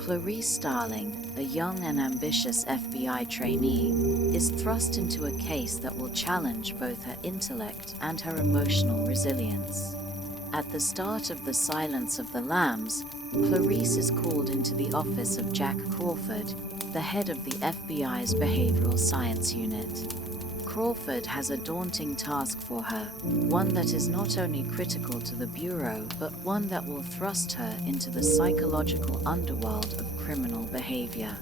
Clarice Starling, a young and ambitious FBI trainee, is thrust into a case that will challenge both her intellect and her emotional resilience. At the start of The Silence of the Lambs, Clarice is called into the office of Jack Crawford, the head of the FBI's Behavioral Science Unit. Crawford has a daunting task for her, one that is not only critical to the Bureau, but one that will thrust her into the psychological underworld of criminal behavior.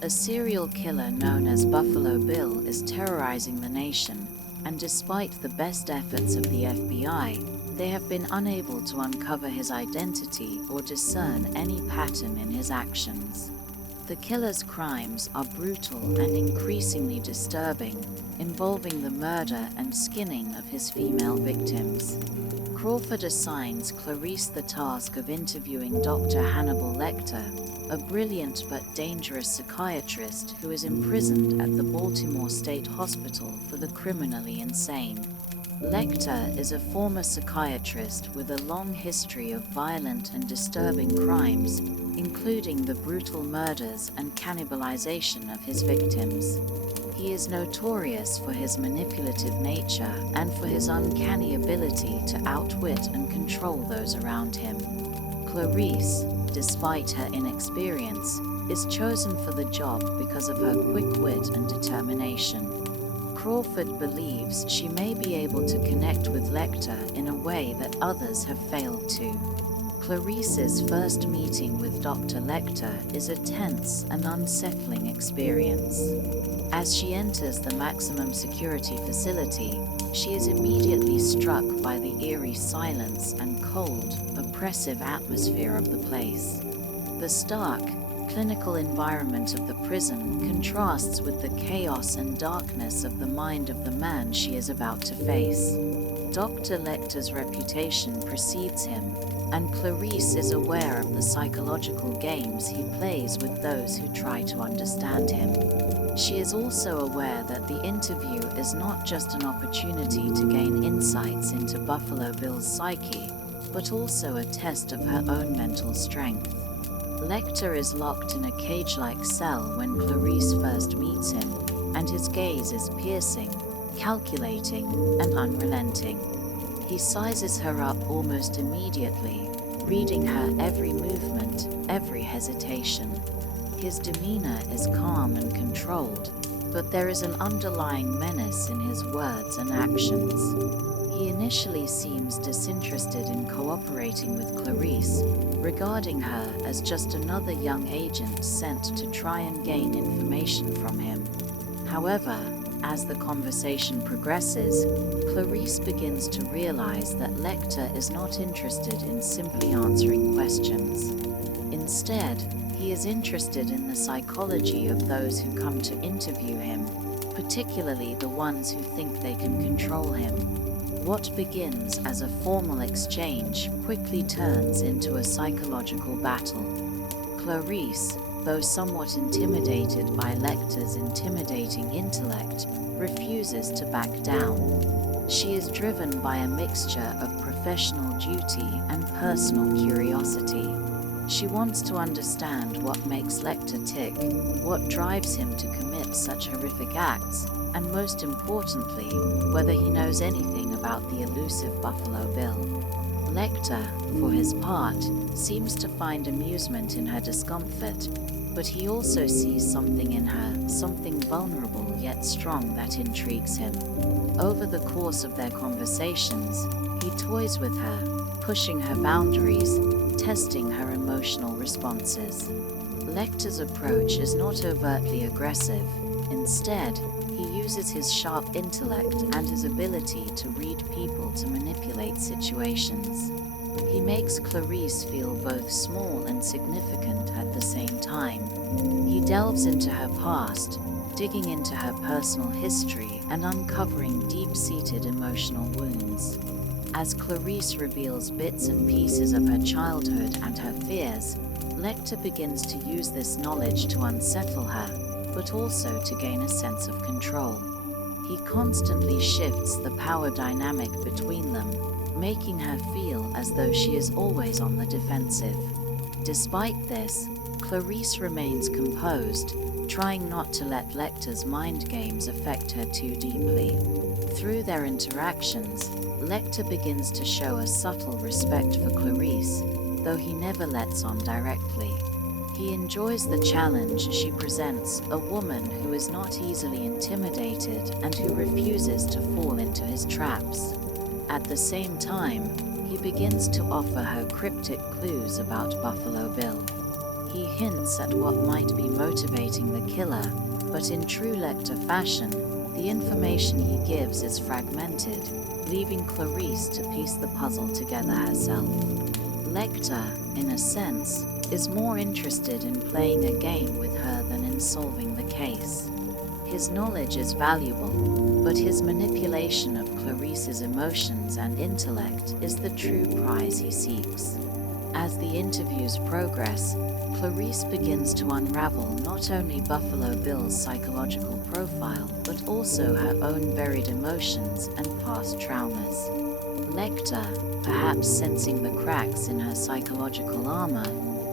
A serial killer known as Buffalo Bill is terrorizing the nation, and despite the best efforts of the FBI, they have been unable to uncover his identity or discern any pattern in his actions. The killer's crimes are brutal and increasingly disturbing, involving the murder and skinning of his female victims. Crawford assigns Clarice the task of interviewing Dr. Hannibal Lecter, a brilliant but dangerous psychiatrist who is imprisoned at the Baltimore State Hospital for the criminally insane. Lecter is a former psychiatrist with a long history of violent and disturbing crimes, including the brutal murders and cannibalization of his victims. He is notorious for his manipulative nature and for his uncanny ability to outwit and control those around him. Clarice, despite her inexperience, is chosen for the job because of her quick wit and determination. Crawford believes she may be able to connect with Lecter in a way that others have failed to. Clarice's first meeting with Dr. Lecter is a tense and unsettling experience. As she enters the maximum security facility, she is immediately struck by the eerie silence and cold, oppressive atmosphere of the place. The stark, clinical environment of the prison contrasts with the chaos and darkness of the mind of the man she is about to face. Dr. Lecter's reputation precedes him, and Clarice is aware of the psychological games he plays with those who try to understand him. She is also aware that the interview is not just an opportunity to gain insights into Buffalo Bill's psyche, but also a test of her own mental strength. Lecter is locked in a cage-like cell when Clarice first meets him, and his gaze is piercing, calculating, and unrelenting. He sizes her up almost immediately, reading her every movement, every hesitation. His demeanor is calm and controlled, but there is an underlying menace in his words and actions. He initially seems disinterested in cooperating with Clarice, regarding her as just another young agent sent to try and gain information from him. However, as the conversation progresses, Clarice begins to realize that Lecter is not interested in simply answering questions. Instead, he is interested in the psychology of those who come to interview him, particularly the ones who think they can control him. What begins as a formal exchange quickly turns into a psychological battle. Clarice, though somewhat intimidated by Lecter's intimidating intellect, refuses to back down. She is driven by a mixture of professional duty and personal curiosity. She wants to understand what makes Lecter tick, what drives him to commit such horrific acts, and most importantly, whether he knows anything about the elusive Buffalo Bill. Lecter, for his part, seems to find amusement in her discomfort, but he also sees something in her, something vulnerable yet strong that intrigues him. Over the course of their conversations, he toys with her, pushing her boundaries, testing her emotional responses. Lecter's approach is not overtly aggressive. Instead, he uses his sharp intellect and his ability to read people to manipulate situations. He makes Clarice feel both small and significant at the same time. He delves into her past, digging into her personal history and uncovering deep-seated emotional wounds. As Clarice reveals bits and pieces of her childhood and her fears, Lecter begins to use this knowledge to unsettle her, but also to gain a sense of control. He constantly shifts the power dynamic between them, making her feel as though she is always on the defensive. Despite this, Clarice remains composed, trying not to let Lecter's mind games affect her too deeply. Through their interactions, Lecter begins to show a subtle respect for Clarice, though he never lets on directly. He enjoys the challenge she presents, a woman who is not easily intimidated and who refuses to fall into his traps. At the same time, he begins to offer her cryptic clues about Buffalo Bill. He hints at what might be motivating the killer, but in true Lecter fashion, the information he gives is fragmented, leaving Clarice to piece the puzzle together herself. Lecter, in a sense, is more interested in playing a game with her than in solving the case. His knowledge is valuable, but his manipulation of Clarice's emotions and intellect is the true prize he seeks. As the interviews progress, Clarice begins to unravel not only Buffalo Bill's psychological profile, but also her own buried emotions and past traumas. Lecter, perhaps sensing the cracks in her psychological armor,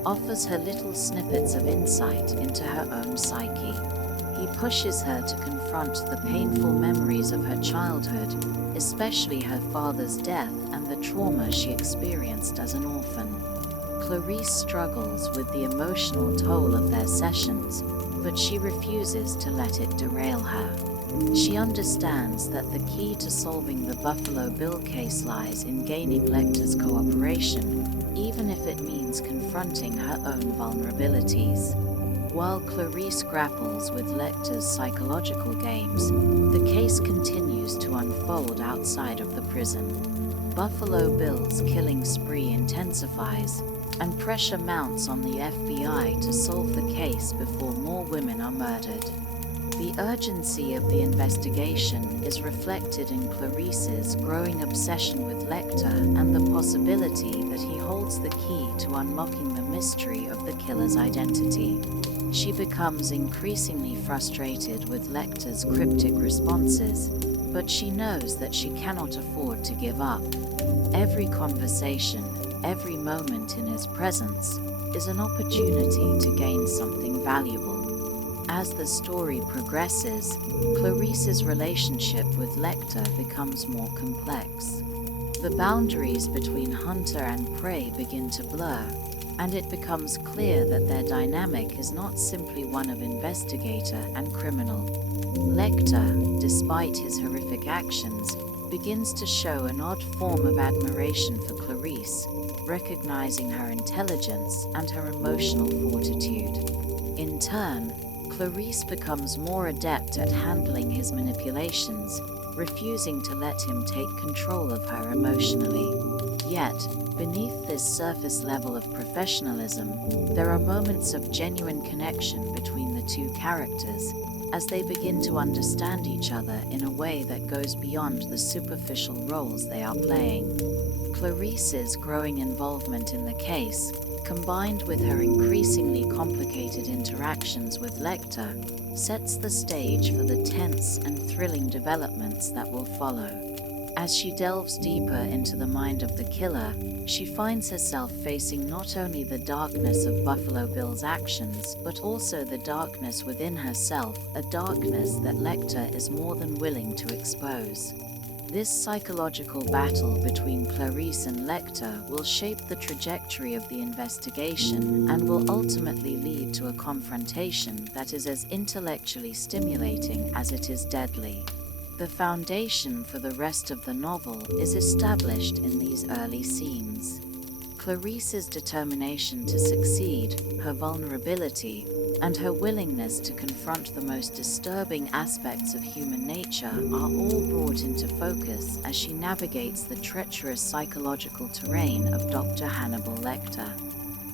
offers her little snippets of insight into her own psyche. He pushes her to confront the painful memories of her childhood, especially her father's death and the trauma she experienced as an orphan. Clarice struggles with the emotional toll of their sessions, but she refuses to let it derail her. She understands that the key to solving the Buffalo Bill case lies in gaining Lecter's cooperation, even if it means confronting her own vulnerabilities. While Clarice grapples with Lecter's psychological games, the case continues to unfold outside of the prison. Buffalo Bill's killing spree intensifies, and pressure mounts on the FBI to solve the case before more women are murdered. The urgency of the investigation is reflected in Clarice's growing obsession with Lecter and the possibility that he holds the key to unlocking the mystery of the killer's identity. She becomes increasingly frustrated with Lecter's cryptic responses, but she knows that she cannot afford to give up. Every conversation, every moment in his presence, is an opportunity to gain something valuable. As the story progresses, Clarice's relationship with Lecter becomes more complex. The boundaries between hunter and prey begin to blur, and it becomes clear that their dynamic is not simply one of investigator and criminal. Lecter, despite his horrific actions, begins to show an odd form of admiration for Clarice, recognizing her intelligence and her emotional fortitude. In turn, Clarice becomes more adept at handling his manipulations, refusing to let him take control of her emotionally. Yet, beneath this surface level of professionalism, there are moments of genuine connection between the two characters, as they begin to understand each other in a way that goes beyond the superficial roles they are playing. Clarice's growing involvement in the case, combined with her increasingly complicated interactions with Lecter, sets the stage for the tense and thrilling developments that will follow. As she delves deeper into the mind of the killer, she finds herself facing not only the darkness of Buffalo Bill's actions, but also the darkness within herself, a darkness that Lecter is more than willing to expose. This psychological battle between Clarice and Lecter will shape the trajectory of the investigation and will ultimately lead to a confrontation that is as intellectually stimulating as it is deadly. The foundation for the rest of the novel is established in these early scenes. Clarice's determination to succeed, her vulnerability, and her willingness to confront the most disturbing aspects of human nature are all brought into focus as she navigates the treacherous psychological terrain of Dr. Hannibal Lecter.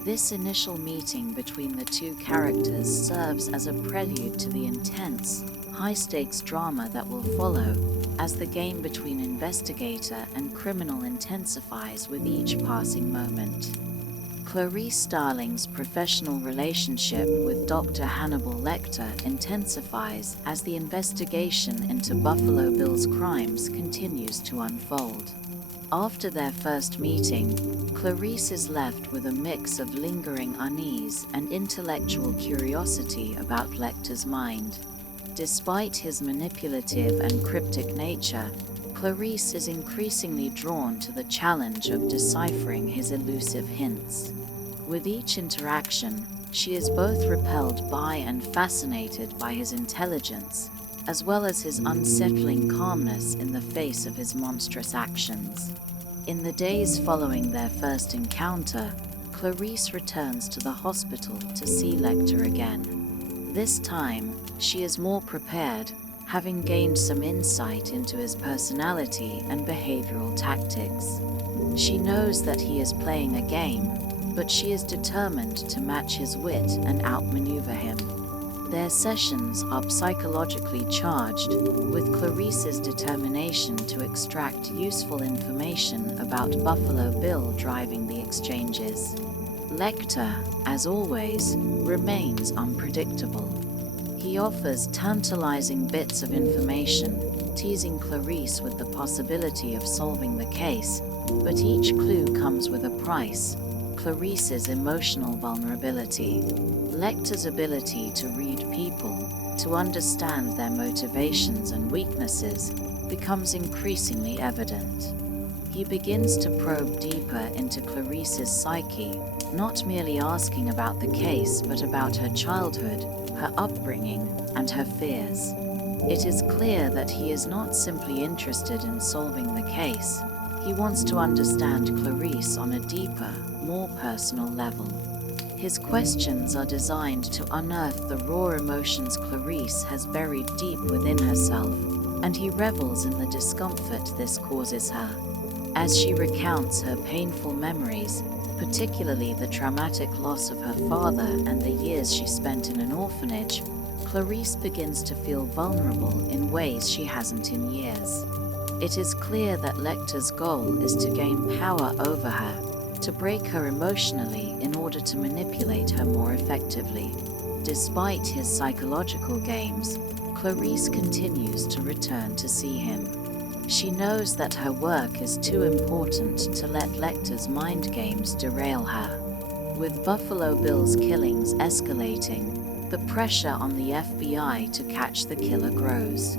This initial meeting between the two characters serves as a prelude to the intense, high-stakes drama that will follow as the game between investigator and criminal intensifies with each passing moment. Clarice Starling's professional relationship with Dr. Hannibal Lecter intensifies as the investigation into Buffalo Bill's crimes continues to unfold. After their first meeting, Clarice is left with a mix of lingering unease and intellectual curiosity about Lecter's mind. Despite his manipulative and cryptic nature, Clarice is increasingly drawn to the challenge of deciphering his elusive hints. With each interaction, she is both repelled by and fascinated by his intelligence, as well as his unsettling calmness in the face of his monstrous actions. In the days following their first encounter, Clarice returns to the hospital to see Lecter again. This time, she is more prepared, having gained some insight into his personality and behavioral tactics. She knows that he is playing a game, but she is determined to match his wit and outmaneuver him. Their sessions are psychologically charged, with Clarice's determination to extract useful information about Buffalo Bill driving the exchanges. Lecter, as always, remains unpredictable. He offers tantalizing bits of information, teasing Clarice with the possibility of solving the case, but each clue comes with a price: Clarice's emotional vulnerability. Lecter's ability to read people, to understand their motivations and weaknesses, becomes increasingly evident. He begins to probe deeper into Clarice's psyche, not merely asking about the case but about her childhood, her upbringing, and her fears. It is clear that he is not simply interested in solving the case. He wants to understand Clarice on a deeper, more personal level. His questions are designed to unearth the raw emotions Clarice has buried deep within herself, and he revels in the discomfort this causes her. As she recounts her painful memories, particularly the traumatic loss of her father and the years she spent in an orphanage, Clarice begins to feel vulnerable in ways she hasn't in years. It is clear that Lecter's goal is to gain power over her, to break her emotionally in order to manipulate her more effectively. Despite his psychological games, Clarice continues to return to see him. She knows that her work is too important to let Lecter's mind games derail her. With Buffalo Bill's killings escalating, the pressure on the FBI to catch the killer grows.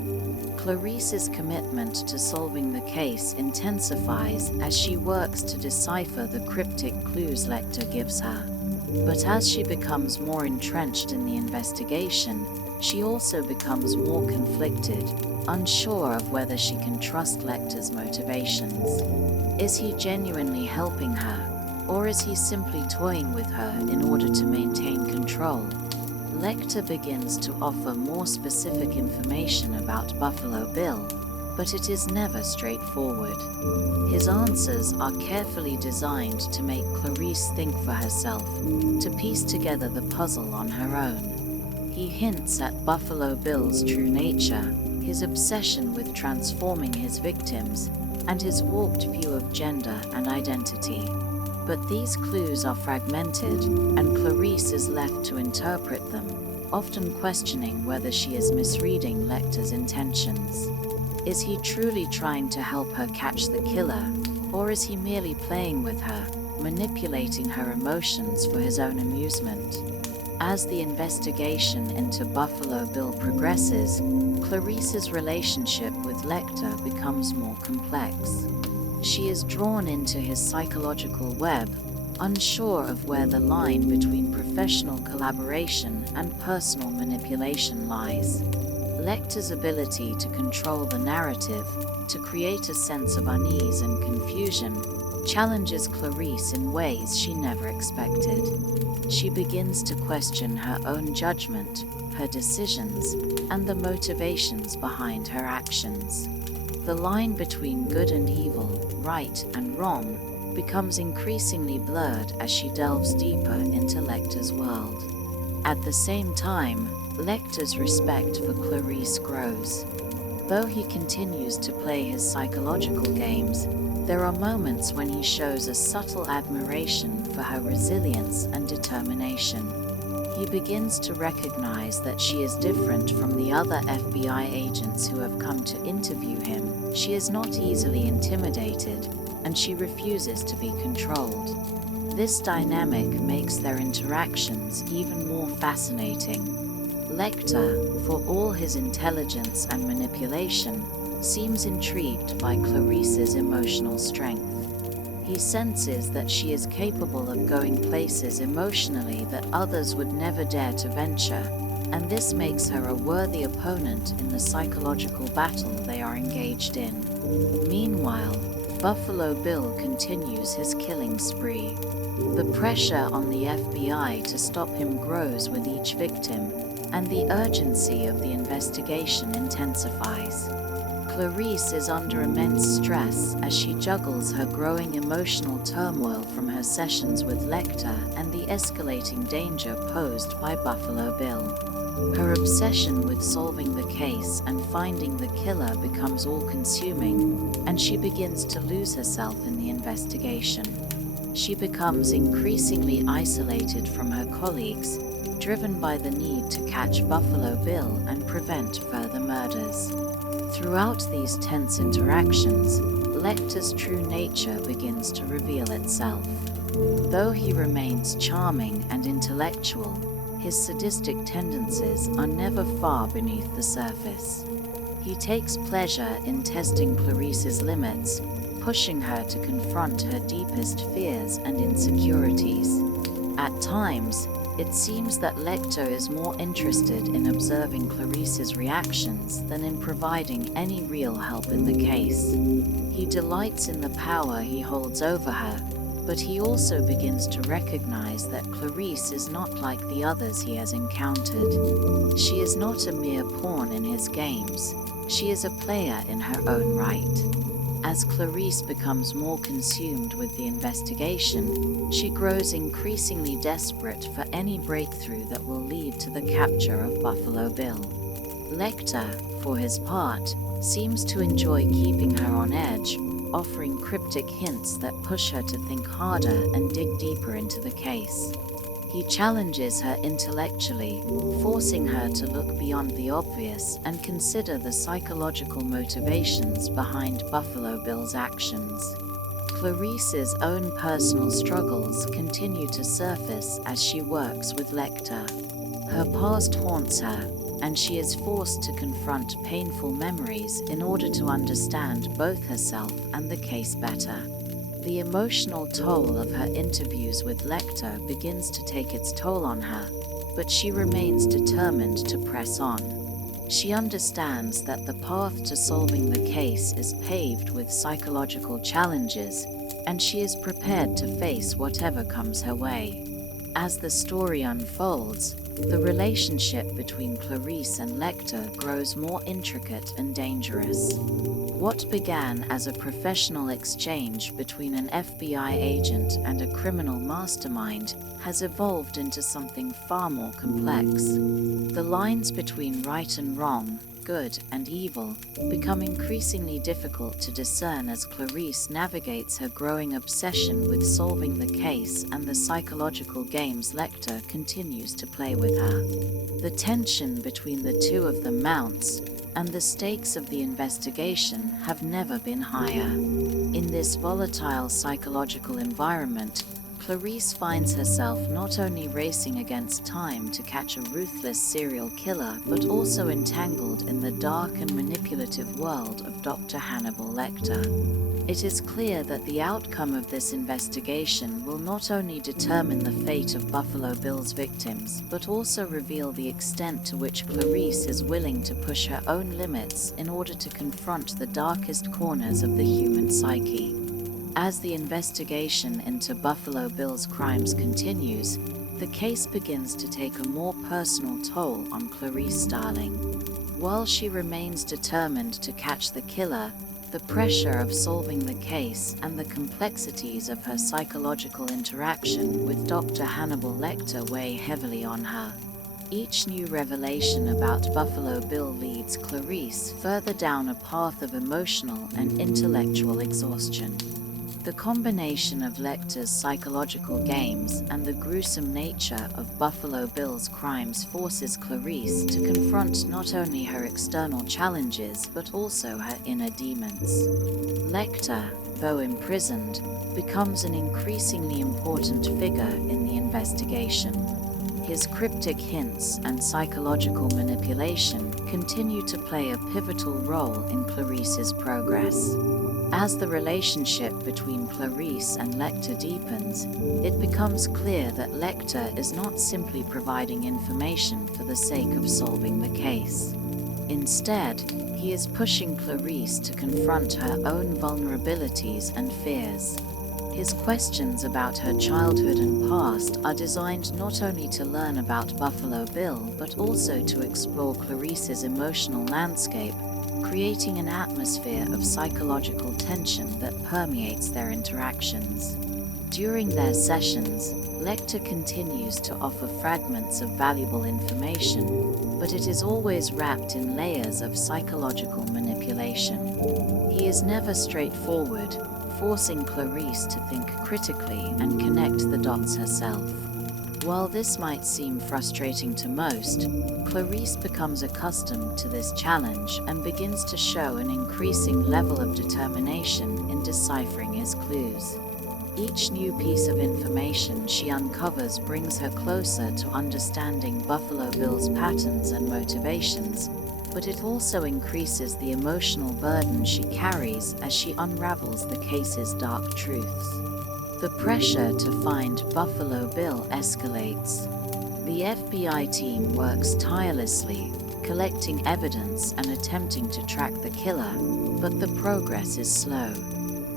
Clarice's commitment to solving the case intensifies as she works to decipher the cryptic clues Lecter gives her. But as she becomes more entrenched in the investigation, she also becomes more conflicted, unsure of whether she can trust Lecter's motivations. Is he genuinely helping her, or is he simply toying with her in order to maintain control? Lecter begins to offer more specific information about Buffalo Bill, but it is never straightforward. His answers are carefully designed to make Clarice think for herself, to piece together the puzzle on her own. He hints at Buffalo Bill's true nature, his obsession with transforming his victims, and his warped view of gender and identity. But these clues are fragmented, and Clarice is left to interpret them, often questioning whether she is misreading Lecter's intentions. Is he truly trying to help her catch the killer, or is he merely playing with her, manipulating her emotions for his own amusement? As the investigation into Buffalo Bill progresses, Clarice's relationship with Lecter becomes more complex. She is drawn into his psychological web, unsure of where the line between professional collaboration and personal manipulation lies. Lecter's ability to control the narrative, to create a sense of unease and confusion, challenges Clarice in ways she never expected. She begins to question her own judgment, her decisions, and the motivations behind her actions. The line between good and evil, right and wrong, becomes increasingly blurred as she delves deeper into Lecter's world. At the same time, Lecter's respect for Clarice grows. Though he continues to play his psychological games, there are moments when he shows a subtle admiration for her resilience and determination. He begins to recognize that she is different from the other FBI agents who have come to interview him. She is not easily intimidated, and she refuses to be controlled. This dynamic makes their interactions even more fascinating. Lecter, for all his intelligence and manipulation, seems intrigued by Clarice's emotional strength. He senses that she is capable of going places emotionally that others would never dare to venture, and this makes her a worthy opponent in the psychological battle they are engaged in. Meanwhile, Buffalo Bill continues his killing spree. The pressure on the FBI to stop him grows with each victim, and the urgency of the investigation intensifies. Clarice is under immense stress as she juggles her growing emotional turmoil from her sessions with Lecter and the escalating danger posed by Buffalo Bill. Her obsession with solving the case and finding the killer becomes all-consuming, and she begins to lose herself in the investigation. She becomes increasingly isolated from her colleagues, driven by the need to catch Buffalo Bill and prevent further murders. Throughout these tense interactions, Lecter's true nature begins to reveal itself. Though he remains charming and intellectual, his sadistic tendencies are never far beneath the surface. He takes pleasure in testing Clarice's limits, pushing her to confront her deepest fears and insecurities. At times, it seems that Lecter is more interested in observing Clarice's reactions than in providing any real help in the case. He delights in the power he holds over her, but he also begins to recognize that Clarice is not like the others he has encountered. She is not a mere pawn in his games, she is a player in her own right. As Clarice becomes more consumed with the investigation, she grows increasingly desperate for any breakthrough that will lead to the capture of Buffalo Bill. Lecter, for his part, seems to enjoy keeping her on edge, offering cryptic hints that push her to think harder and dig deeper into the case. He challenges her intellectually, forcing her to look beyond the obvious and consider the psychological motivations behind Buffalo Bill's actions. Clarice's own personal struggles continue to surface as she works with Lecter. Her past haunts her, and she is forced to confront painful memories in order to understand both herself and the case better. The emotional toll of her interviews with Lecter begins to take its toll on her, but she remains determined to press on. She understands that the path to solving the case is paved with psychological challenges, and she is prepared to face whatever comes her way. As the story unfolds, the relationship between Clarice and Lecter grows more intricate and dangerous. What began as a professional exchange between an FBI agent and a criminal mastermind has evolved into something far more complex. The lines between right and wrong, good and evil, become increasingly difficult to discern as Clarice navigates her growing obsession with solving the case and the psychological games Lecter continues to play with her. The tension between the two of them mounts, and the stakes of the investigation have never been higher. In this volatile psychological environment, Clarice finds herself not only racing against time to catch a ruthless serial killer, but also entangled in the dark and manipulative world of Dr. Hannibal Lecter. It is clear that the outcome of this investigation will not only determine the fate of Buffalo Bill's victims, but also reveal the extent to which Clarice is willing to push her own limits in order to confront the darkest corners of the human psyche. As the investigation into Buffalo Bill's crimes continues, the case begins to take a more personal toll on Clarice Starling. While she remains determined to catch the killer, the pressure of solving the case and the complexities of her psychological interaction with Dr. Hannibal Lecter weigh heavily on her. Each new revelation about Buffalo Bill leads Clarice further down a path of emotional and intellectual exhaustion. The combination of Lecter's psychological games and the gruesome nature of Buffalo Bill's crimes forces Clarice to confront not only her external challenges but also her inner demons. Lecter, though imprisoned, becomes an increasingly important figure in the investigation. His cryptic hints and psychological manipulation continue to play a pivotal role in Clarice's progress. As the relationship between Clarice and Lecter deepens, it becomes clear that Lecter is not simply providing information for the sake of solving the case. Instead, he is pushing Clarice to confront her own vulnerabilities and fears. His questions about her childhood and past are designed not only to learn about Buffalo Bill but also to explore Clarice's emotional landscape, creating an atmosphere of psychological tension that permeates their interactions. During their sessions, Lecter continues to offer fragments of valuable information, but it is always wrapped in layers of psychological manipulation. He is never straightforward, forcing Clarice to think critically and connect the dots herself. While this might seem frustrating to most, Clarice becomes accustomed to this challenge and begins to show an increasing level of determination in deciphering his clues. Each new piece of information she uncovers brings her closer to understanding Buffalo Bill's patterns and motivations, but it also increases the emotional burden she carries as she unravels the case's dark truths. The pressure to find Buffalo Bill escalates. The FBI team works tirelessly, collecting evidence and attempting to track the killer, but the progress is slow.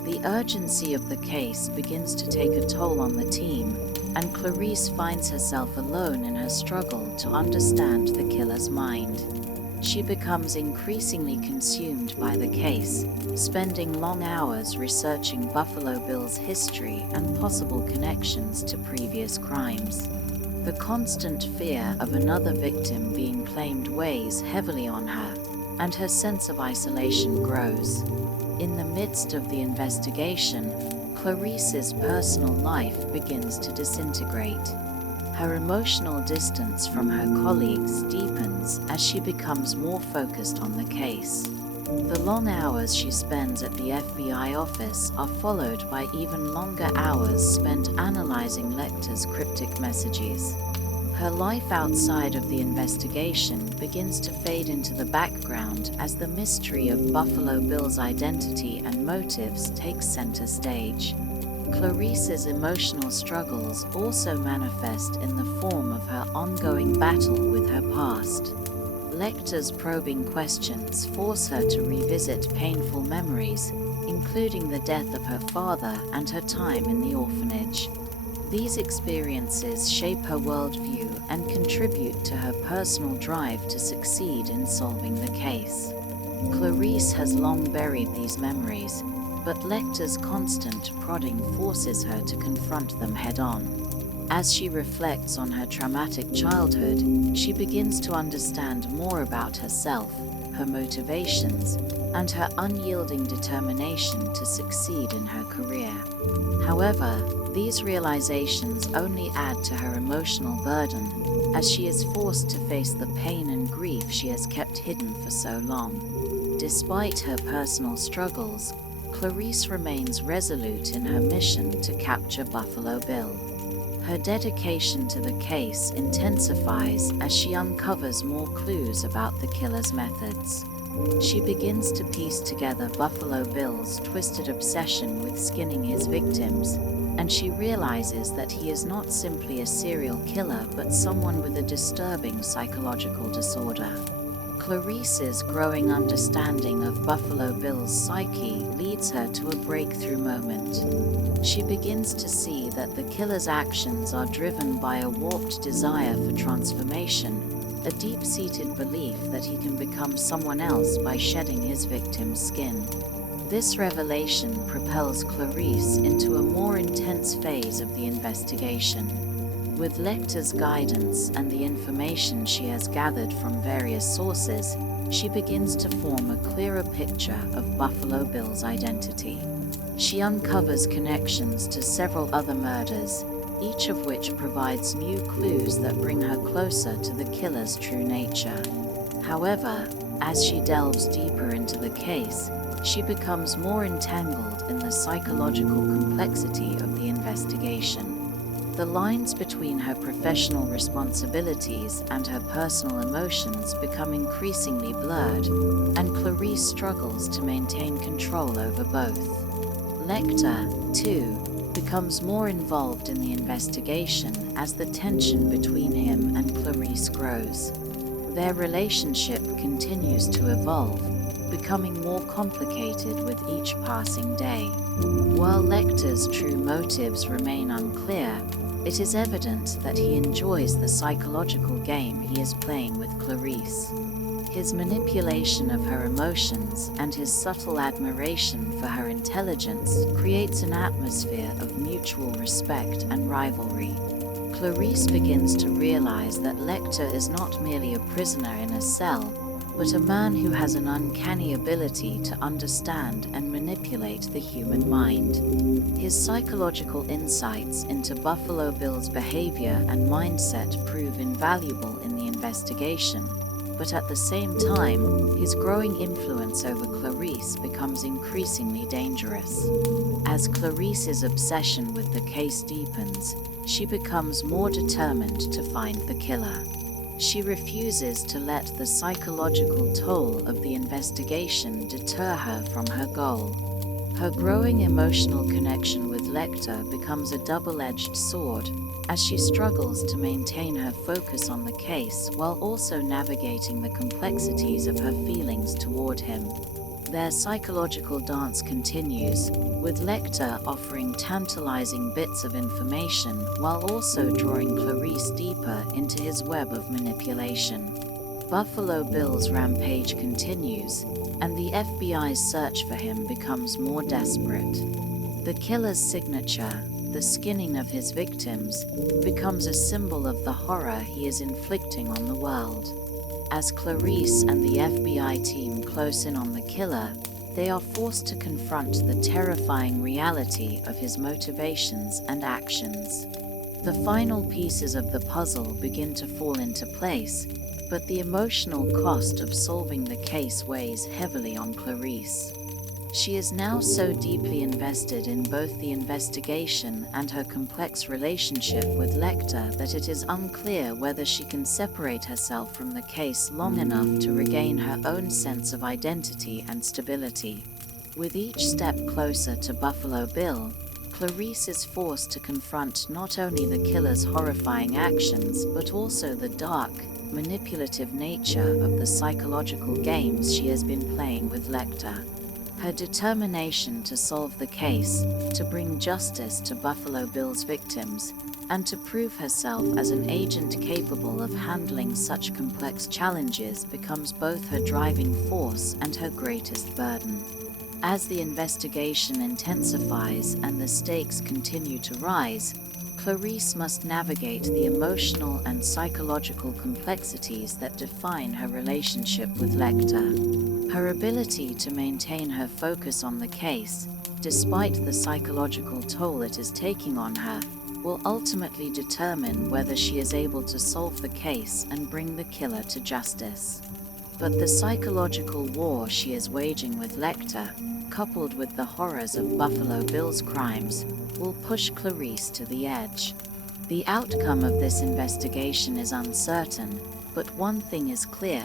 The urgency of the case begins to take a toll on the team, and Clarice finds herself alone in her struggle to understand the killer's mind. She becomes increasingly consumed by the case, spending long hours researching Buffalo Bill's history and possible connections to previous crimes. The constant fear of another victim being claimed weighs heavily on her, and her sense of isolation grows. In the midst of the investigation, Clarice's personal life begins to disintegrate. Her emotional distance from her colleagues deepens as she becomes more focused on the case. The long hours she spends at the FBI office are followed by even longer hours spent analyzing Lecter's cryptic messages. Her life outside of the investigation begins to fade into the background as the mystery of Buffalo Bill's identity and motives takes center stage. Clarice's emotional struggles also manifest in the form of her ongoing battle with her past. Lecter's probing questions force her to revisit painful memories, including the death of her father and her time in the orphanage. These experiences shape her worldview and contribute to her personal drive to succeed in solving the case. Clarice has long buried these memories, but Lecter's constant prodding forces her to confront them head-on. As she reflects on her traumatic childhood, she begins to understand more about herself, her motivations, and her unyielding determination to succeed in her career. However, these realizations only add to her emotional burden, as she is forced to face the pain and grief she has kept hidden for so long. Despite her personal struggles, Clarice remains resolute in her mission to capture Buffalo Bill. Her dedication to the case intensifies as she uncovers more clues about the killer's methods. She begins to piece together Buffalo Bill's twisted obsession with skinning his victims, and she realizes that he is not simply a serial killer but someone with a disturbing psychological disorder. Clarice's growing understanding of Buffalo Bill's psyche leads her to a breakthrough moment. She begins to see that the killer's actions are driven by a warped desire for transformation, a deep-seated belief that he can become someone else by shedding his victim's skin. This revelation propels Clarice into a more intense phase of the investigation. With Lecter's guidance and the information she has gathered from various sources, she begins to form a clearer picture of Buffalo Bill's identity. She uncovers connections to several other murders, each of which provides new clues that bring her closer to the killer's true nature. However, as she delves deeper into the case, she becomes more entangled in the psychological complexity of the investigation. The lines between her professional responsibilities and her personal emotions become increasingly blurred, and Clarice struggles to maintain control over both. Lecter, too, becomes more involved in the investigation as the tension between him and Clarice grows. Their relationship continues to evolve, becoming more complicated with each passing day. While Lecter's true motives remain unclear, it is evident that he enjoys the psychological game he is playing with Clarice. His manipulation of her emotions and his subtle admiration for her intelligence creates an atmosphere of mutual respect and rivalry. Clarice begins to realize that Lecter is not merely a prisoner in a cell, but a man who has an uncanny ability to understand and manipulate the human mind. His psychological insights into Buffalo Bill's behavior and mindset prove invaluable in the investigation, but at the same time, his growing influence over Clarice becomes increasingly dangerous. As Clarice's obsession with the case deepens, she becomes more determined to find the killer. She refuses to let the psychological toll of the investigation deter her from her goal. Her growing emotional connection with Lecter becomes a double-edged sword, as she struggles to maintain her focus on the case while also navigating the complexities of her feelings toward him. Their psychological dance continues, with Lecter offering tantalizing bits of information while also drawing Clarice deeper into his web of manipulation. Buffalo Bill's rampage continues, and the FBI's search for him becomes more desperate. The killer's signature, the skinning of his victims, becomes a symbol of the horror he is inflicting on the world. As Clarice and the FBI team close in on the killer, they are forced to confront the terrifying reality of his motivations and actions. The final pieces of the puzzle begin to fall into place, but the emotional cost of solving the case weighs heavily on Clarice. She is now so deeply invested in both the investigation and her complex relationship with Lecter that it is unclear whether she can separate herself from the case long enough to regain her own sense of identity and stability. With each step closer to Buffalo Bill, Clarice is forced to confront not only the killer's horrifying actions but also the dark, manipulative nature of the psychological games she has been playing with Lecter. Her determination to solve the case, to bring justice to Buffalo Bill's victims, and to prove herself as an agent capable of handling such complex challenges becomes both her driving force and her greatest burden. As the investigation intensifies and the stakes continue to rise, Clarice must navigate the emotional and psychological complexities that define her relationship with Lecter. Her ability to maintain her focus on the case, despite the psychological toll it is taking on her, will ultimately determine whether she is able to solve the case and bring the killer to justice. But the psychological war she is waging with Lecter, coupled with the horrors of Buffalo Bill's crimes, will push Clarice to the edge. The outcome of this investigation is uncertain, but one thing is clear: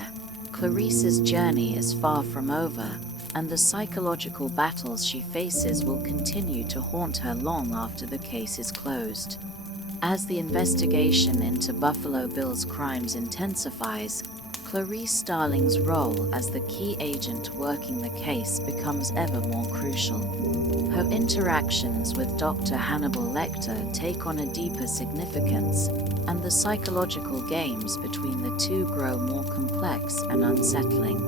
Clarice's journey is far from over, and the psychological battles she faces will continue to haunt her long after the case is closed. As the investigation into Buffalo Bill's crimes intensifies, Clarice Starling's role as the key agent working the case becomes ever more crucial. Her interactions with Dr. Hannibal Lecter take on a deeper significance, and the psychological games between the two grow more complex and unsettling.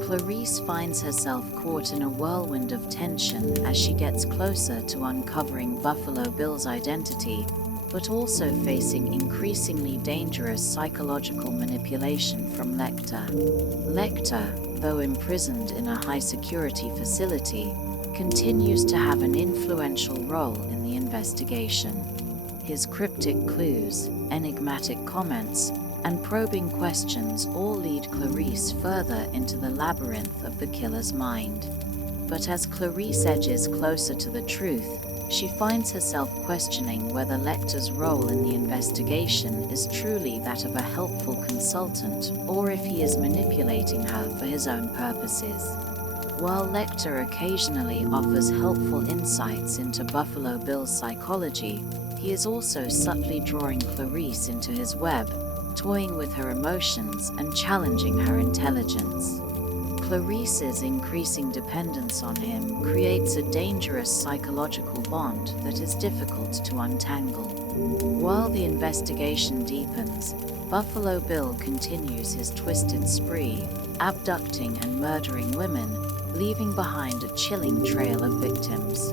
Clarice finds herself caught in a whirlwind of tension as she gets closer to uncovering Buffalo Bill's identity, but also facing increasingly dangerous psychological manipulation from Lecter. Lecter, though imprisoned in a high-security facility, continues to have an influential role in the investigation. His cryptic clues, enigmatic comments, and probing questions all lead Clarice further into the labyrinth of the killer's mind. But as Clarice edges closer to the truth, she finds herself questioning whether Lecter's role in the investigation is truly that of a helpful consultant or if he is manipulating her for his own purposes. While Lecter occasionally offers helpful insights into Buffalo Bill's psychology, he is also subtly drawing Clarice into his web, toying with her emotions and challenging her intelligence. Clarice's increasing dependence on him creates a dangerous psychological bond that is difficult to untangle. While the investigation deepens, Buffalo Bill continues his twisted spree, abducting and murdering women, leaving behind a chilling trail of victims.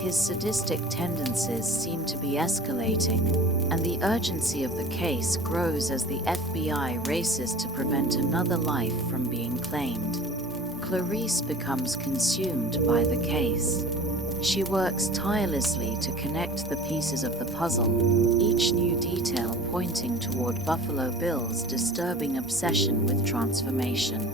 His sadistic tendencies seem to be escalating, and the urgency of the case grows as the FBI races to prevent another life from being claimed. Clarice becomes consumed by the case. She works tirelessly to connect the pieces of the puzzle, each new detail pointing toward Buffalo Bill's disturbing obsession with transformation.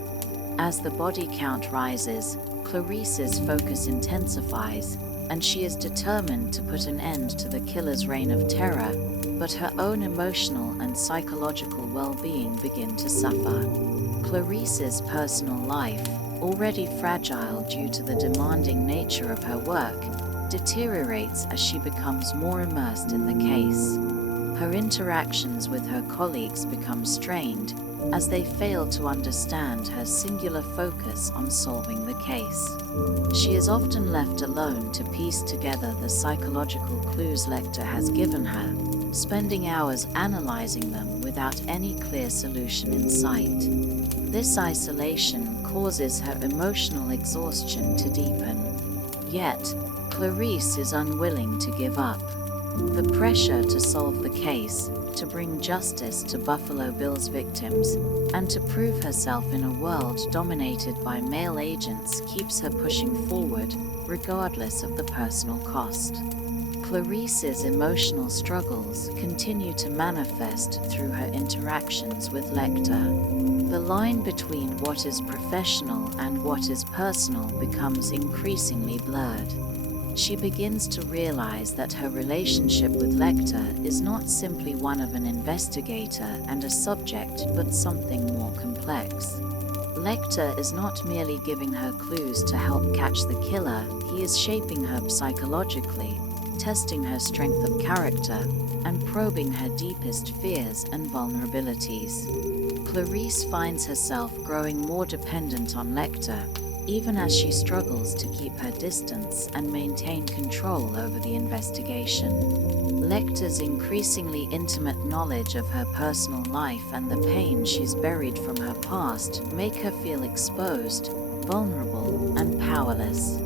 As the body count rises, Clarice's focus intensifies, and she is determined to put an end to the killer's reign of terror, but her own emotional and psychological well-being begin to suffer. Clarice's personal life, already fragile due to the demanding nature of her work, deteriorates as she becomes more immersed in the case. Her interactions with her colleagues become strained as they fail to understand her singular focus on solving the case. She is often left alone to piece together the psychological clues Lecter has given her, spending hours analyzing them without any clear solution in sight. This isolation causes her emotional exhaustion to deepen. Yet, Clarice is unwilling to give up. The pressure to solve the case, to bring justice to Buffalo Bill's victims, and to prove herself in a world dominated by male agents keeps her pushing forward, regardless of the personal cost. Clarice's emotional struggles continue to manifest through her interactions with Lecter. The line between what is professional and what is personal becomes increasingly blurred. She begins to realize that her relationship with Lecter is not simply one of an investigator and a subject, but something more complex. Lecter is not merely giving her clues to help catch the killer, he is shaping her psychologically, testing her strength of character, and probing her deepest fears and vulnerabilities. Clarice finds herself growing more dependent on Lecter, even as she struggles to keep her distance and maintain control over the investigation. Lecter's increasingly intimate knowledge of her personal life and the pain she's buried from her past make her feel exposed, vulnerable, and powerless.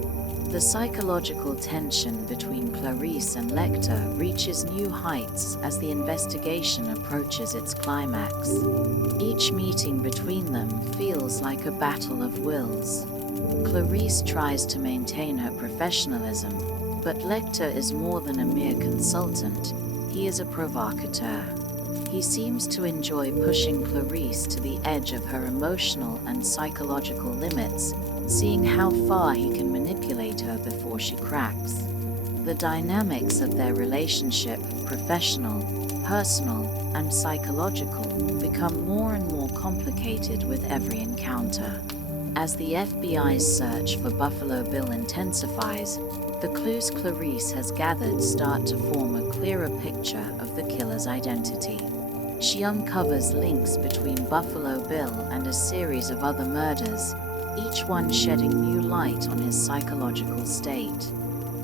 The psychological tension between Clarice and Lecter reaches new heights as the investigation approaches its climax. Each meeting between them feels like a battle of wills. Clarice tries to maintain her professionalism, but Lecter is more than a mere consultant, he is a provocateur. He seems to enjoy pushing Clarice to the edge of her emotional and psychological limits, seeing how far he can manipulate her before she cracks. The dynamics of their relationship, professional, personal, and psychological, become more and more complicated with every encounter. As the FBI's search for Buffalo Bill intensifies, the clues Clarice has gathered start to form a clearer picture of the killer's identity. She uncovers links between Buffalo Bill and a series of other murders, each one shedding new light on his psychological state.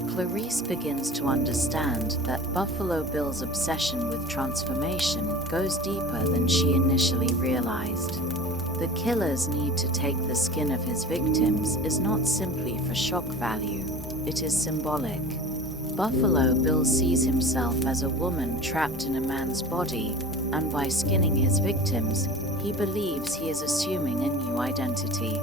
Clarice begins to understand that Buffalo Bill's obsession with transformation goes deeper than she initially realized. The killer's need to take the skin of his victims is not simply for shock value, it is symbolic. Buffalo Bill sees himself as a woman trapped in a man's body, and by skinning his victims, he believes he is assuming a new identity.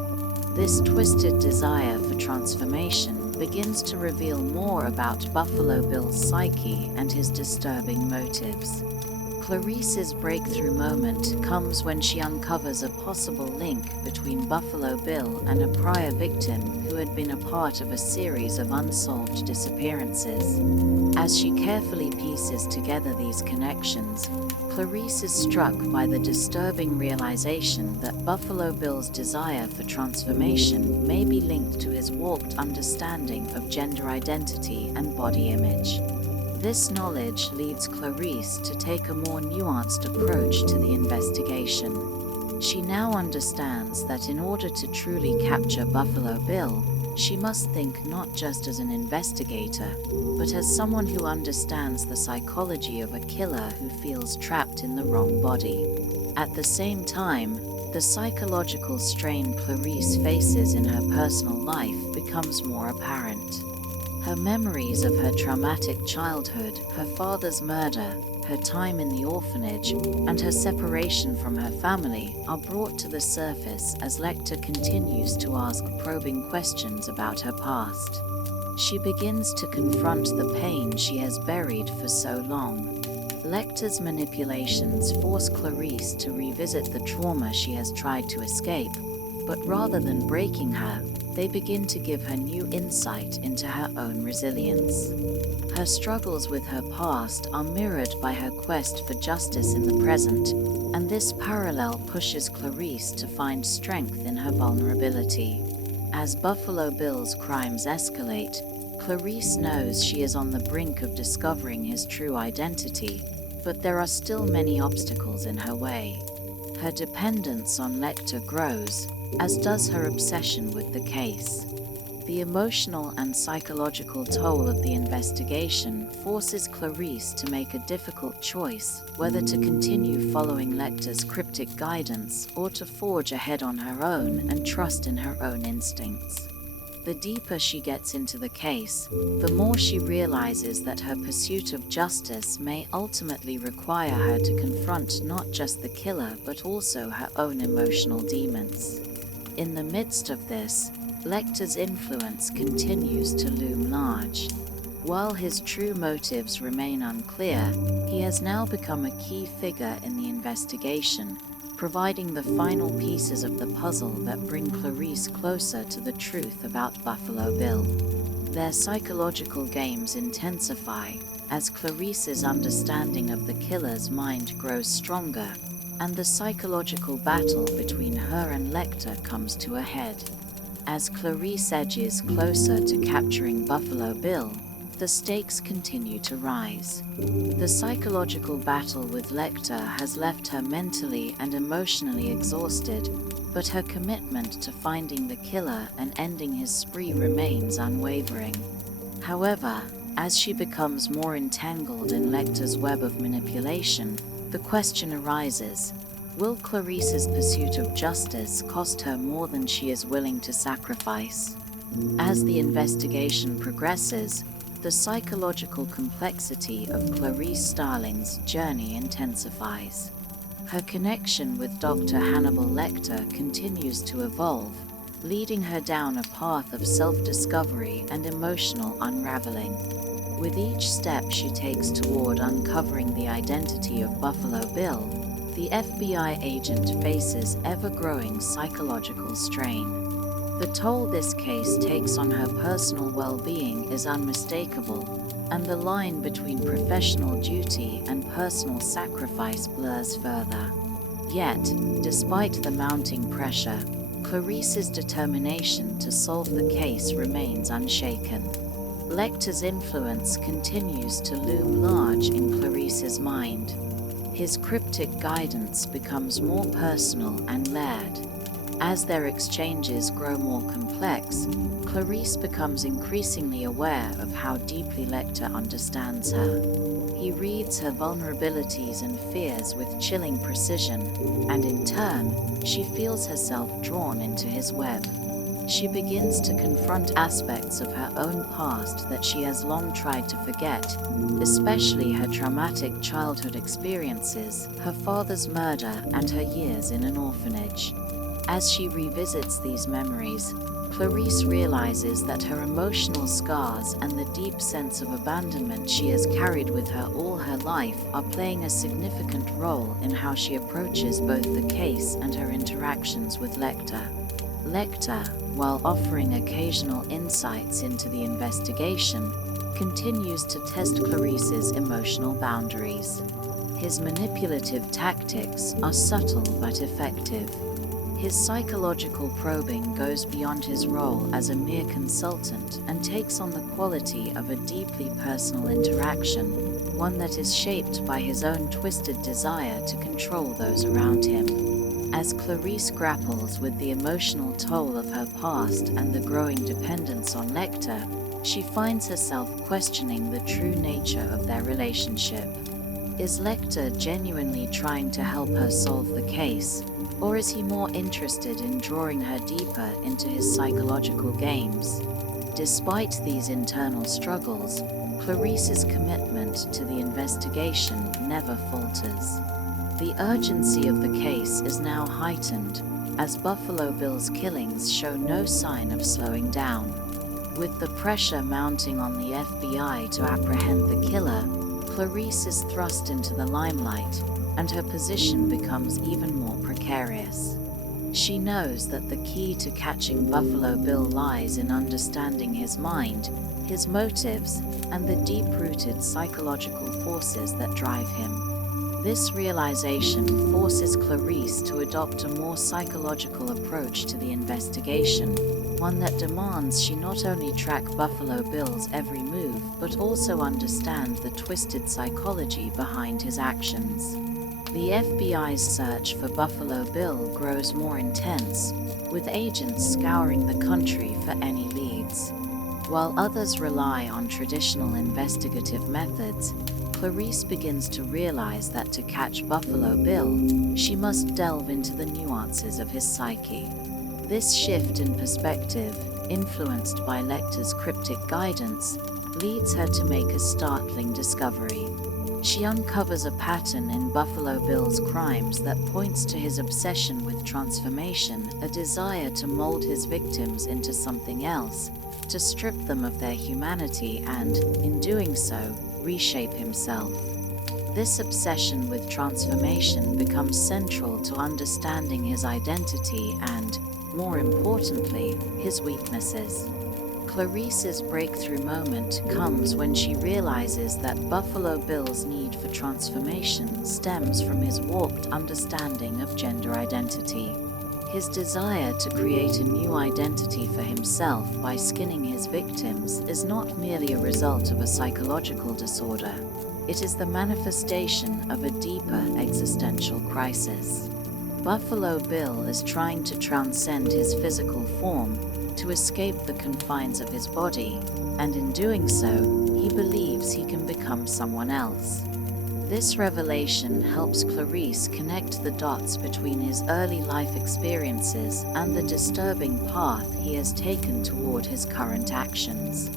This twisted desire for transformation begins to reveal more about Buffalo Bill's psyche and his disturbing motives. Clarice's breakthrough moment comes when she uncovers a possible link between Buffalo Bill and a prior victim who had been a part of a series of unsolved disappearances. As she carefully pieces together these connections, Clarice is struck by the disturbing realization that Buffalo Bill's desire for transformation may be linked to his warped understanding of gender identity and body image. This knowledge leads Clarice to take a more nuanced approach to the investigation. She now understands that in order to truly capture Buffalo Bill, she must think not just as an investigator, but as someone who understands the psychology of a killer who feels trapped in the wrong body. At the same time, the psychological strain Clarice faces in her personal life becomes more apparent. Her memories of her traumatic childhood, her father's murder, her time in the orphanage, and her separation from her family are brought to the surface as Lecter continues to ask probing questions about her past. She begins to confront the pain she has buried for so long. Lecter's manipulations force Clarice to revisit the trauma she has tried to escape, but rather than breaking her, they begin to give her new insight into her own resilience. Her struggles with her past are mirrored by her quest for justice in the present, and this parallel pushes Clarice to find strength in her vulnerability. As Buffalo Bill's crimes escalate, Clarice knows she is on the brink of discovering his true identity, but there are still many obstacles in her way. Her dependence on Lecter grows, as does her obsession with the case. The emotional and psychological toll of the investigation forces Clarice to make a difficult choice whether to continue following Lecter's cryptic guidance or to forge ahead on her own and trust in her own instincts. The deeper she gets into the case, the more she realizes that her pursuit of justice may ultimately require her to confront not just the killer but also her own emotional demons. In the midst of this, Lecter's influence continues to loom large. While his true motives remain unclear, he has now become a key figure in the investigation, providing the final pieces of the puzzle that bring Clarice closer to the truth about Buffalo Bill. Their psychological games intensify as Clarice's understanding of the killer's mind grows stronger, and the psychological battle between her and Lecter comes to a head. As Clarice edges closer to capturing Buffalo Bill, the stakes continue to rise. The psychological battle with Lecter has left her mentally and emotionally exhausted, but her commitment to finding the killer and ending his spree remains unwavering. However, as she becomes more entangled in Lecter's web of manipulation, the question arises: will Clarice's pursuit of justice cost her more than she is willing to sacrifice? As the investigation progresses, the psychological complexity of Clarice Starling's journey intensifies. Her connection with Dr. Hannibal Lecter continues to evolve, leading her down a path of self-discovery and emotional unraveling. With each step she takes toward uncovering the identity of Buffalo Bill, the FBI agent faces ever-growing psychological strain. The toll this case takes on her personal well-being is unmistakable, and the line between professional duty and personal sacrifice blurs further. Yet, despite the mounting pressure, Clarice's determination to solve the case remains unshaken. Lecter's influence continues to loom large in Clarice's mind. His cryptic guidance becomes more personal and layered. As their exchanges grow more complex, Clarice becomes increasingly aware of how deeply Lecter understands her. He reads her vulnerabilities and fears with chilling precision, and in turn, she feels herself drawn into his web. She begins to confront aspects of her own past that she has long tried to forget, especially her traumatic childhood experiences, her father's murder, and her years in an orphanage. As she revisits these memories, Clarice realizes that her emotional scars and the deep sense of abandonment she has carried with her all her life are playing a significant role in how she approaches both the case and her interactions with Lecter. Lecter, while offering occasional insights into the investigation, continues to test Clarice's emotional boundaries. His manipulative tactics are subtle but effective. His psychological probing goes beyond his role as a mere consultant and takes on the quality of a deeply personal interaction, one that is shaped by his own twisted desire to control those around him. As Clarice grapples with the emotional toll of her past and the growing dependence on Lecter, she finds herself questioning the true nature of their relationship. Is Lecter genuinely trying to help her solve the case, or is he more interested in drawing her deeper into his psychological games? Despite these internal struggles, Clarice's commitment to the investigation never falters. The urgency of the case is now heightened, as Buffalo Bill's killings show no sign of slowing down. With the pressure mounting on the FBI to apprehend the killer, Clarice is thrust into the limelight, and her position becomes even more precarious. She knows that the key to catching Buffalo Bill lies in understanding his mind, his motives, and the deep-rooted psychological forces that drive him. This realization forces Clarice to adopt a more psychological approach to the investigation, one that demands she not only track Buffalo Bill's every move, but also understand the twisted psychology behind his actions. The FBI's search for Buffalo Bill grows more intense, with agents scouring the country for any leads. While others rely on traditional investigative methods, Clarice begins to realize that to catch Buffalo Bill, she must delve into the nuances of his psyche. This shift in perspective, influenced by Lecter's cryptic guidance, leads her to make a startling discovery. She uncovers a pattern in Buffalo Bill's crimes that points to his obsession with transformation, a desire to mold his victims into something else, to strip them of their humanity and, in doing so, reshape himself. This obsession with transformation becomes central to understanding his identity and, more importantly, his weaknesses. Clarice's breakthrough moment comes when she realizes that Buffalo Bill's need for transformation stems from his warped understanding of gender identity. His desire to create a new identity for himself by skinning his victims is not merely a result of a psychological disorder. It is the manifestation of a deeper existential crisis. Buffalo Bill is trying to transcend his physical form to escape the confines of his body, and in doing so, he believes he can become someone else. This revelation helps Clarice connect the dots between his early life experiences and the disturbing path he has taken toward his current actions.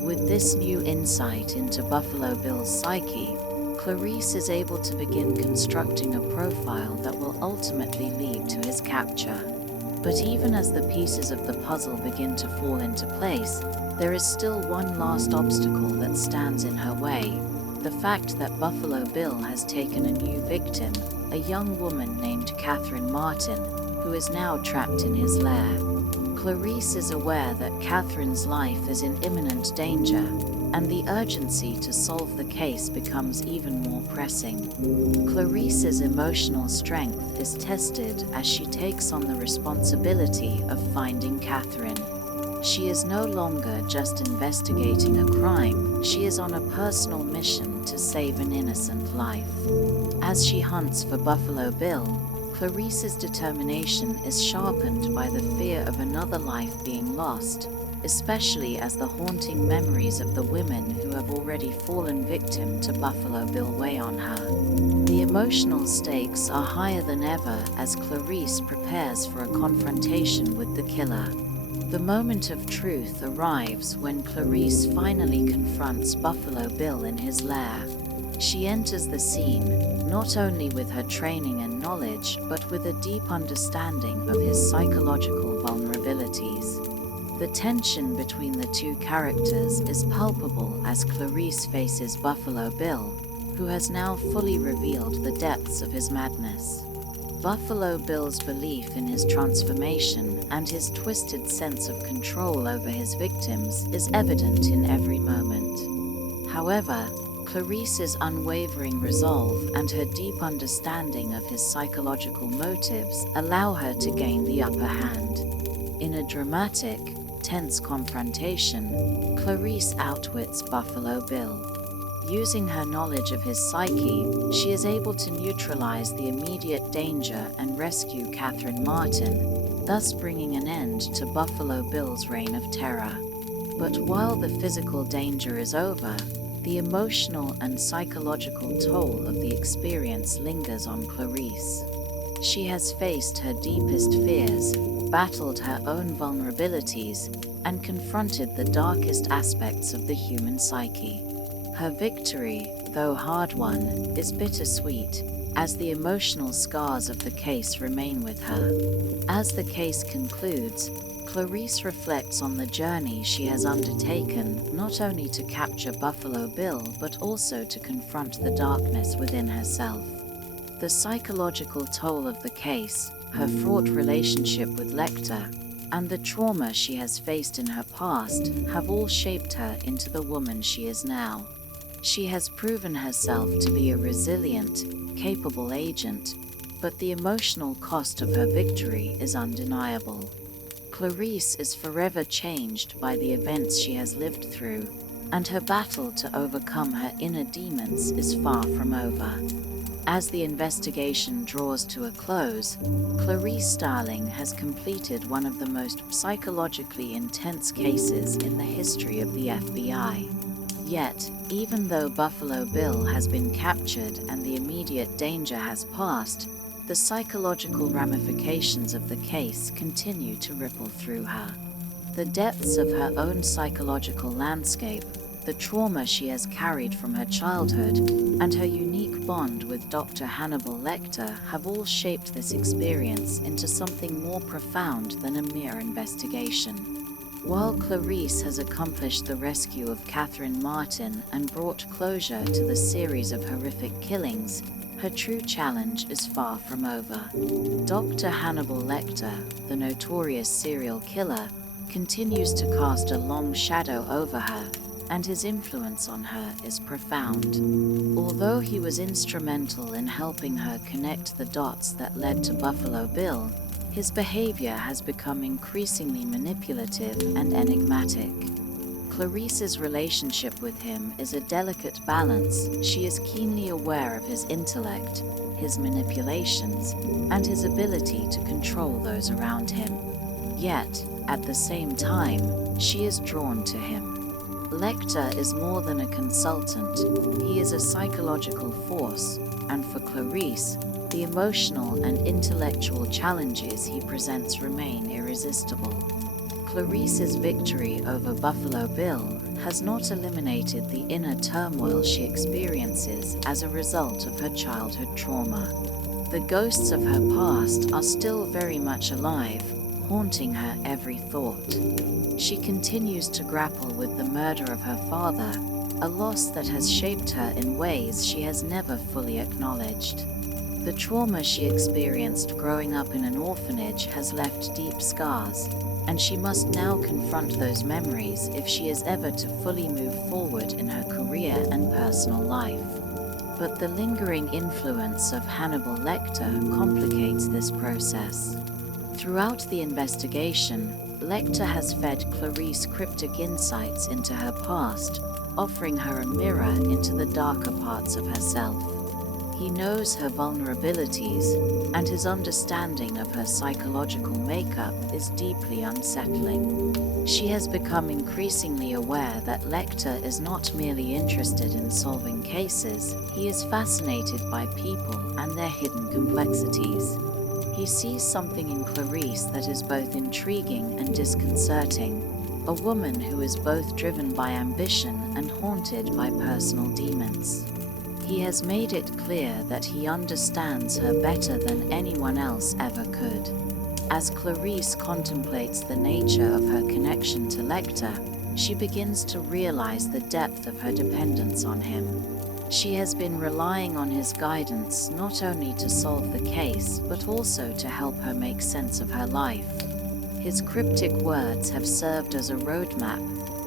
With this new insight into Buffalo Bill's psyche, Clarice is able to begin constructing a profile that will ultimately lead to his capture. But even as the pieces of the puzzle begin to fall into place, there is still one last obstacle that stands in her way: the fact that Buffalo Bill has taken a new victim, a young woman named Catherine Martin, who is now trapped in his lair. Clarice is aware that Catherine's life is in imminent danger, and the urgency to solve the case becomes even more pressing. Clarice's emotional strength is tested as she takes on the responsibility of finding Catherine. She is no longer just investigating a crime, she is on a personal mission to save an innocent life. As she hunts for Buffalo Bill, Clarice's determination is sharpened by the fear of another life being lost, especially as the haunting memories of the women who have already fallen victim to Buffalo Bill weigh on her. The emotional stakes are higher than ever as Clarice prepares for a confrontation with the killer. The moment of truth arrives when Clarice finally confronts Buffalo Bill in his lair. She enters the scene, not only with her training and knowledge, but with a deep understanding of his psychological vulnerabilities. The tension between the two characters is palpable as Clarice faces Buffalo Bill, who has now fully revealed the depths of his madness. Buffalo Bill's belief in his transformation and his twisted sense of control over his victims is evident in every moment. However, Clarice's unwavering resolve and her deep understanding of his psychological motives allow her to gain the upper hand. In a dramatic, tense confrontation, Clarice outwits Buffalo Bill. Using her knowledge of his psyche, she is able to neutralize the immediate danger and rescue Catherine Martin, thus bringing an end to Buffalo Bill's reign of terror. But while the physical danger is over, the emotional and psychological toll of the experience lingers on Clarice. She has faced her deepest fears, battled her own vulnerabilities, and confronted the darkest aspects of the human psyche. Her victory, though hard-won, is bittersweet, as the emotional scars of the case remain with her. As the case concludes, Clarice reflects on the journey she has undertaken, not only to capture Buffalo Bill but also to confront the darkness within herself. The psychological toll of the case, her fraught relationship with Lecter, and the trauma she has faced in her past have all shaped her into the woman she is now. She has proven herself to be a resilient, capable agent, but the emotional cost of her victory is undeniable. Clarice is forever changed by the events she has lived through, and her battle to overcome her inner demons is far from over. As the investigation draws to a close, Clarice Starling has completed one of the most psychologically intense cases in the history of the FBI. Yet, even though Buffalo Bill has been captured and the immediate danger has passed, the psychological ramifications of the case continue to ripple through her. The depths of her own psychological landscape, the trauma she has carried from her childhood, and her unique bond with Dr. Hannibal Lecter have all shaped this experience into something more profound than a mere investigation. While Clarice has accomplished the rescue of Catherine Martin and brought closure to the series of horrific killings, her true challenge is far from over. Dr. Hannibal Lecter, the notorious serial killer, continues to cast a long shadow over her, and his influence on her is profound. Although he was instrumental in helping her connect the dots that led to Buffalo Bill, his behavior has become increasingly manipulative and enigmatic. Clarice's relationship with him is a delicate balance. She is keenly aware of his intellect, his manipulations, and his ability to control those around him. Yet, at the same time, she is drawn to him. Lecter is more than a consultant. He is a psychological force, and for Clarice, the emotional and intellectual challenges he presents remain irresistible. Clarice's victory over Buffalo Bill has not eliminated the inner turmoil she experiences as a result of her childhood trauma. The ghosts of her past are still very much alive, haunting her every thought. She continues to grapple with the murder of her father, a loss that has shaped her in ways she has never fully acknowledged. The trauma she experienced growing up in an orphanage has left deep scars, and she must now confront those memories if she is ever to fully move forward in her career and personal life. But the lingering influence of Hannibal Lecter complicates this process. Throughout the investigation, Lecter has fed Clarice cryptic insights into her past, offering her a mirror into the darker parts of herself. He knows her vulnerabilities, and his understanding of her psychological makeup is deeply unsettling. She has become increasingly aware that Lecter is not merely interested in solving cases, he is fascinated by people and their hidden complexities. He sees something in Clarice that is both intriguing and disconcerting, a woman who is both driven by ambition and haunted by personal demons. He has made it clear that he understands her better than anyone else ever could. As Clarice contemplates the nature of her connection to Lecter, she begins to realize the depth of her dependence on him. She has been relying on his guidance not only to solve the case, but also to help her make sense of her life. His cryptic words have served as a roadmap,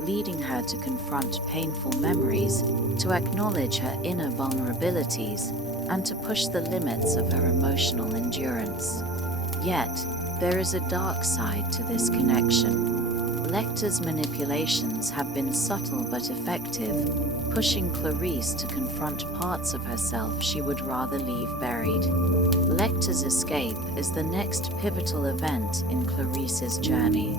leading her to confront painful memories, to acknowledge her inner vulnerabilities, and to push the limits of her emotional endurance. Yet, there is a dark side to this connection. Lecter's manipulations have been subtle but effective, pushing Clarice to confront parts of herself she would rather leave buried. Lecter's escape is the next pivotal event in Clarice's journey.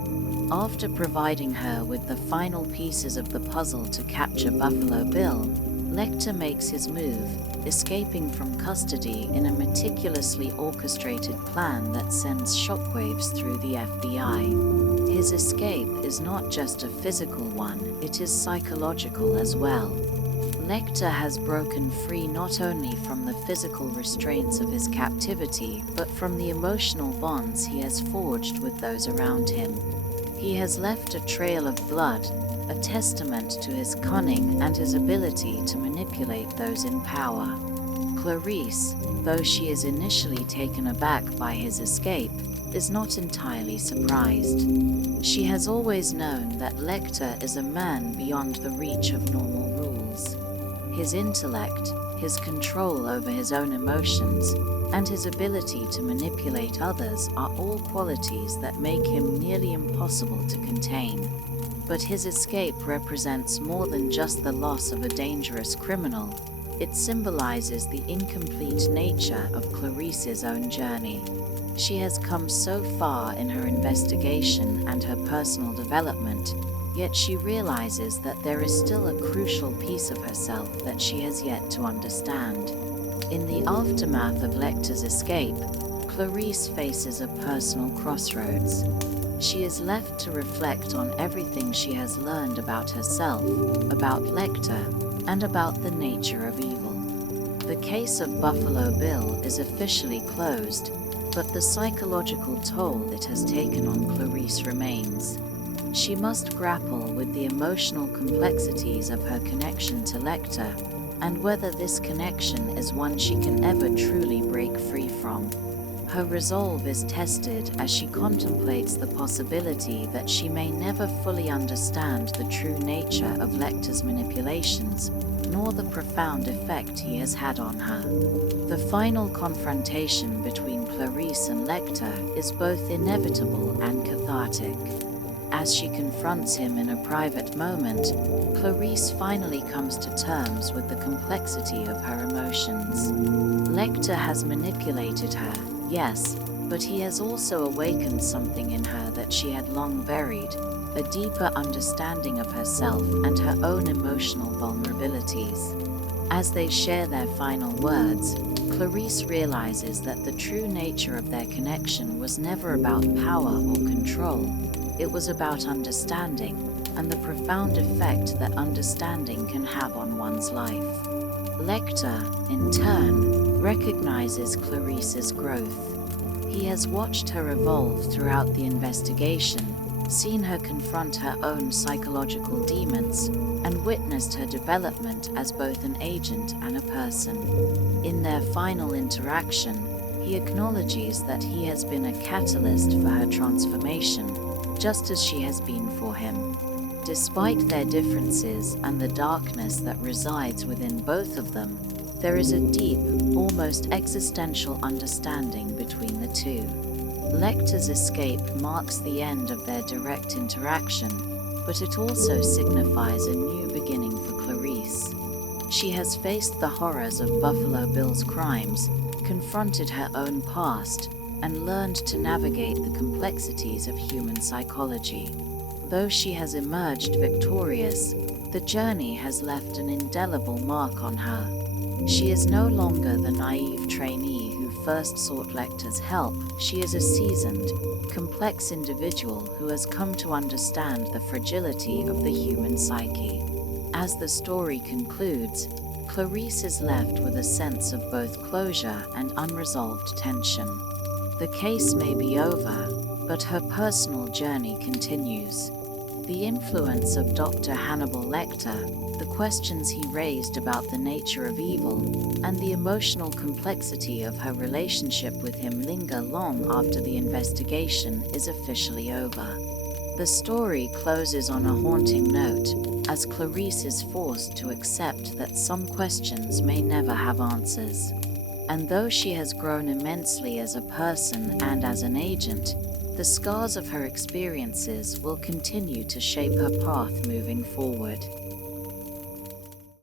After providing her with the final pieces of the puzzle to capture Buffalo Bill, Lecter makes his move, escaping from custody in a meticulously orchestrated plan that sends shockwaves through the FBI. His escape is not just a physical one, it is psychological as well. Lecter has broken free not only from the physical restraints of his captivity, but from the emotional bonds he has forged with those around him. He has left a trail of blood, a testament to his cunning and his ability to manipulate those in power. Clarice, though she is initially taken aback by his escape, is not entirely surprised. She has always known that Lecter is a man beyond the reach of normal rules. His intellect, his control over his own emotions, and his ability to manipulate others are all qualities that make him nearly impossible to contain. But his escape represents more than just the loss of a dangerous criminal. It symbolizes the incomplete nature of Clarice's own journey. She has come so far in her investigation and her personal development, yet she realizes that there is still a crucial piece of herself that she has yet to understand. In the aftermath of Lecter's escape, Clarice faces a personal crossroads. She is left to reflect on everything she has learned about herself, about Lecter, and about the nature of evil. The case of Buffalo Bill is officially closed, but the psychological toll it has taken on Clarice remains. She must grapple with the emotional complexities of her connection to Lecter, and whether this connection is one she can ever truly break free from. Her resolve is tested as she contemplates the possibility that she may never fully understand the true nature of Lecter's manipulations, nor the profound effect he has had on her. The final confrontation between Clarice and Lecter is both inevitable and cathartic. As she confronts him in a private moment, Clarice finally comes to terms with the complexity of her emotions. Lecter has manipulated her, yes, but he has also awakened something in her that she had long buried, a deeper understanding of herself and her own emotional vulnerabilities. As they share their final words, Clarice realizes that the true nature of their connection was never about power or control. It was about understanding, and the profound effect that understanding can have on one's life. Lecter, in turn, recognizes Clarice's growth. He has watched her evolve throughout the investigation, seen her confront her own psychological demons, and witnessed her development as both an agent and a person. In their final interaction, he acknowledges that he has been a catalyst for her transformation, just as she has been for him. Despite their differences and the darkness that resides within both of them, there is a deep, almost existential understanding between the two. Lecter's escape marks the end of their direct interaction, but it also signifies a new beginning for Clarice. She has faced the horrors of Buffalo Bill's crimes, confronted her own past, and learned to navigate the complexities of human psychology. Though she has emerged victorious, the journey has left an indelible mark on her. She is no longer the naive trainee who first sought Lecter's help. She is a seasoned, complex individual who has come to understand the fragility of the human psyche. As the story concludes, Clarice is left with a sense of both closure and unresolved tension. The case may be over, but her personal journey continues. The influence of Dr. Hannibal Lecter, the questions he raised about the nature of evil, and the emotional complexity of her relationship with him linger long after the investigation is officially over. The story closes on a haunting note, as Clarice is forced to accept that some questions may never have answers. And though she has grown immensely as a person and as an agent, the scars of her experiences will continue to shape her path moving forward.